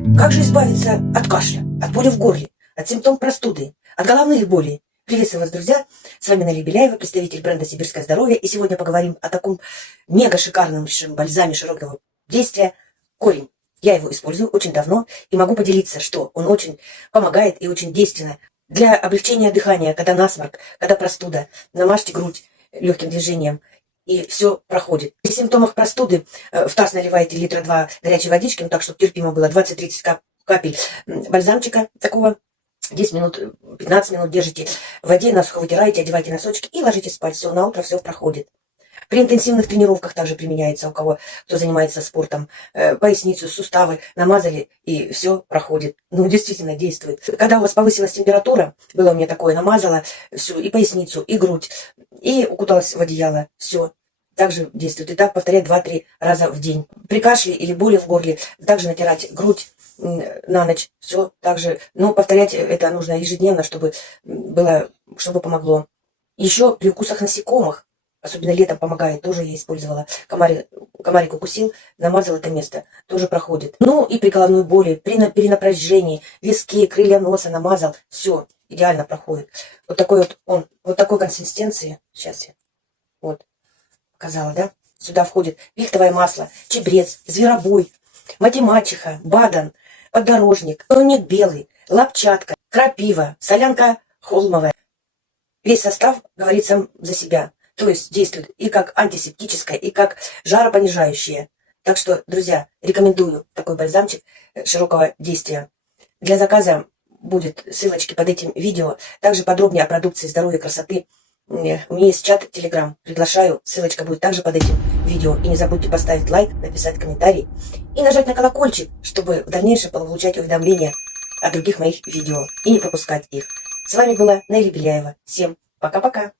Как же избавиться от кашля, от боли в горле, от симптомов простуды, от головных болей? Приветствую вас, друзья! С вами Наля Беляева, представитель бренда «Сибирское здоровье». И сегодня поговорим о таком мега шикарном бальзаме широкого действия «Корень». Я его использую очень давно и могу поделиться, что он очень помогает и очень действенно для облегчения дыхания, когда насморк, когда простуда. Намажьте грудь легким движением, и все проходит. При симптомах простуды в таз наливаете литра 2 горячей водички, так, чтобы терпимо было, 20-30 капель бальзамчика такого. 10 минут, 15 минут держите в воде, насухо вытираете, одевайте носочки и ложитесь спать. Все, на утро все проходит. При интенсивных тренировках также применяется у кого, кто занимается спортом. Поясницу, суставы намазали, и все проходит. Ну, действительно действует. Когда у вас повысилась температура, было у меня такое, намазала всю, и поясницу, и грудь, и укуталась в одеяло. Все. Также действует. И так повторять 2-3 раза в день. При кашле или боли в горле также натирать грудь на ночь. Все также. Но повторять это нужно ежедневно, чтобы помогло. Еще при укусах насекомых, особенно летом помогает, тоже я использовала. Комарик укусил, намазал это место, тоже проходит. Ну и при головной боли, при перенапряжении, виски, крылья носа намазал, все идеально проходит. Вот такой вот он, вот такой консистенции. Сейчас я вот показала, да? Сюда входит вихтовое масло, чебрец, зверобой, математиха, бадан, поддорожник, туник белый, лапчатка, крапива, солянка холмовая. Весь состав говорит сам за себя. То есть действует и как антисептическое, и как жаропонижающее. Так что, друзья, рекомендую такой бальзамчик широкого действия. Для заказа будет ссылочки под этим видео. Также подробнее о продукции здоровья и красоты. У меня есть чат Telegram. Приглашаю. Ссылочка будет также под этим видео. И не забудьте поставить лайк, написать комментарий и нажать на колокольчик, чтобы в дальнейшем получать уведомления о других моих видео и не пропускать их. С вами была Наля Беляева. Всем пока-пока.